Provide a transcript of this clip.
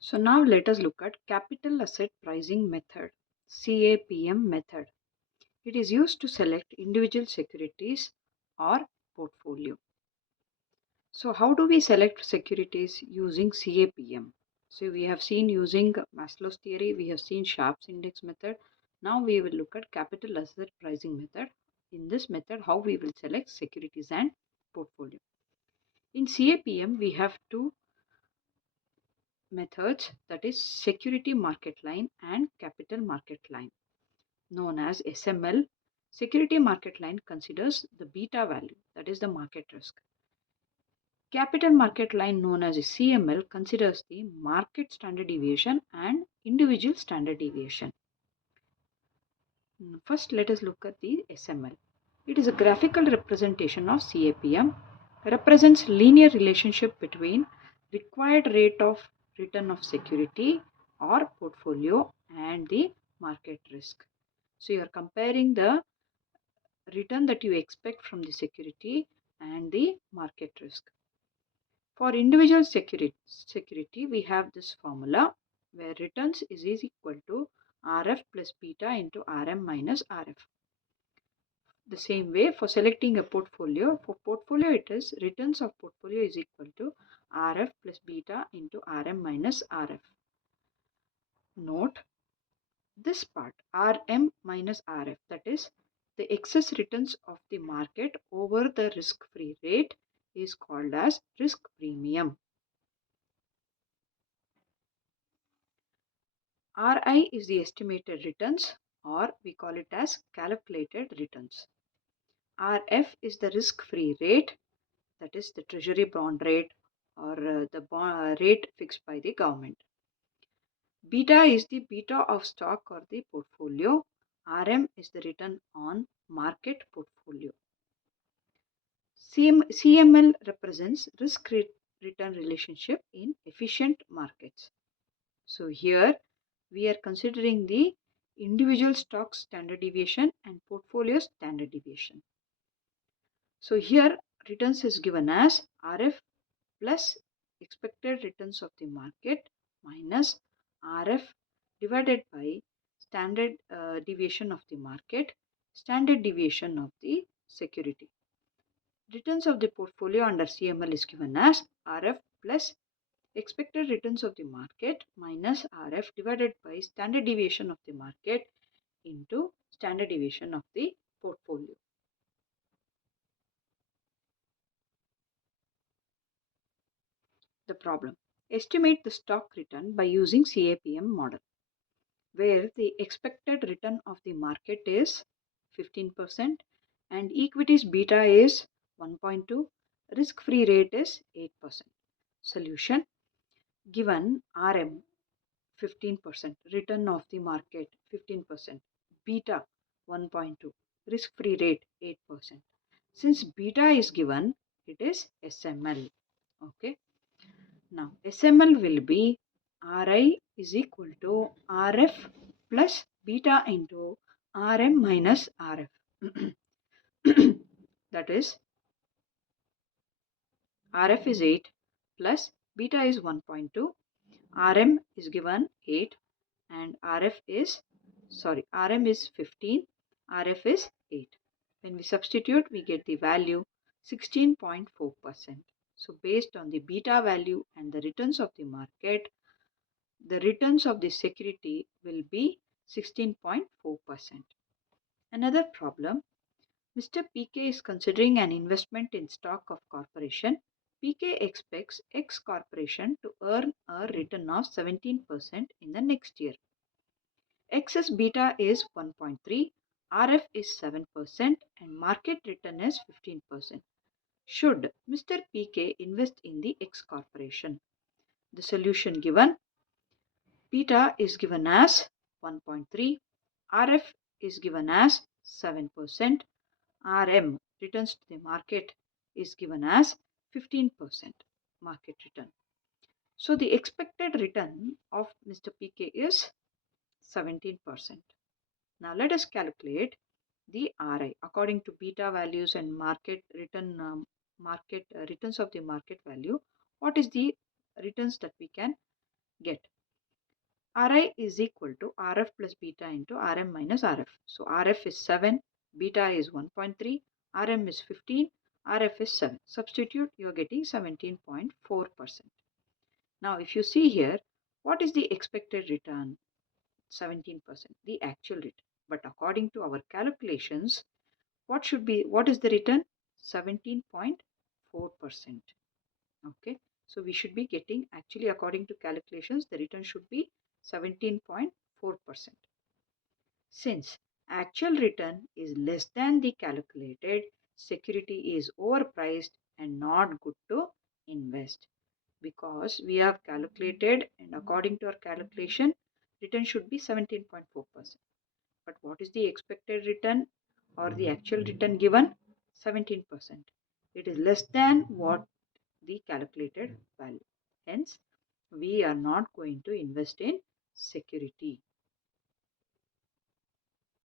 So now let us look at capital asset pricing method, CAPM method. It is used to select individual securities or portfolio. So how do we select securities using CAPM? So we have seen using Maslow's theory, we have seen Sharpe's index method. Now we will look at capital asset pricing method. In this method, how we will select securities and portfolio. In CAPM, we have two methods, that is security market line and capital market line, known as SML. Security market line considers the beta value, that is the market risk. Capital market line, known as CML, considers the market standard deviation and individual standard deviation. First, let us look at the SML. It is a graphical representation of CAPM, represents linear relationship between required rate of return of security or portfolio and the market risk. So you are comparing the return that you expect from the security and the market risk. For individual security, we have this formula where returns is equal to RF plus beta into RM minus RF. The same way for selecting a portfolio, for portfolio it is returns of portfolio is equal to RF plus beta into RM minus RF. Note this part, RM minus RF, that is the excess returns of the market over the risk-free rate, is called as risk premium. RI is the estimated returns, or we call it as calculated returns. RF is the risk-free rate, that is the treasury bond rate or the rate fixed by the government. Beta is the beta of stock or the portfolio. RM is the return on market portfolio. CML represents risk return relationship in efficient markets. So here we are considering the individual stock standard deviation and portfolio standard deviation. So here returns is given as RF plus expected returns of the market minus RF divided by standard deviation of the market, standard deviation of the security. Returns of the portfolio under CML is given as RF plus expected returns of the market minus RF divided by standard deviation of the market into standard deviation of the portfolio. The problem. Estimate the stock return by using CAPM model, where the expected return of the market is 15% and equities beta is 1.2, risk-free rate is 8%. Solution. Given RM 15%, return of the market 15%, beta 1.2, risk-free rate 8%. Since beta is given, it is SML. Okay. Now SML will be RI is equal to RF plus beta into RM minus RF. That is RF is 8 plus beta is 1.2, RM is given 8 and RM is 15, RF is 8. When we substitute, we get the value 16.4%. So based on the beta value and the returns of the market, the returns of the security will be 16.4%. Another problem, Mr. PK is considering an investment in stock of corporation. PK expects X corporation to earn a return of 17% in the next year. X's beta is 1.3, RF is 7% and market return is 15%. Should Mr. PK invest in the X corporation? The solution given, beta is given as 1.3, RF is given as 7%, RM returns to the market is given as 15% market return. So the expected return of Mr. PK is 17%. Now let us calculate the RI according to beta values and market return returns of the market value. What is the returns that we can get Ri is equal to Rf plus beta into Rm minus Rf. So Rf is 7, beta is 1.3, Rm is 15, Rf is 7. Substitute, you are getting 17.4%. Now if you see here, what is the expected return? 17%, the actual return. But according to our calculations, what is the return? 17.4%. Okay, so we should be getting, actually according to calculations, the return should be 17.4%. Since actual return is less than the calculated, security is overpriced and not good to invest, because we have calculated, and according to our calculation, return should be 17.4%. But what is the expected return or the actual return given? 17%. It is less than what the calculated value. Hence, we are not going to invest in security.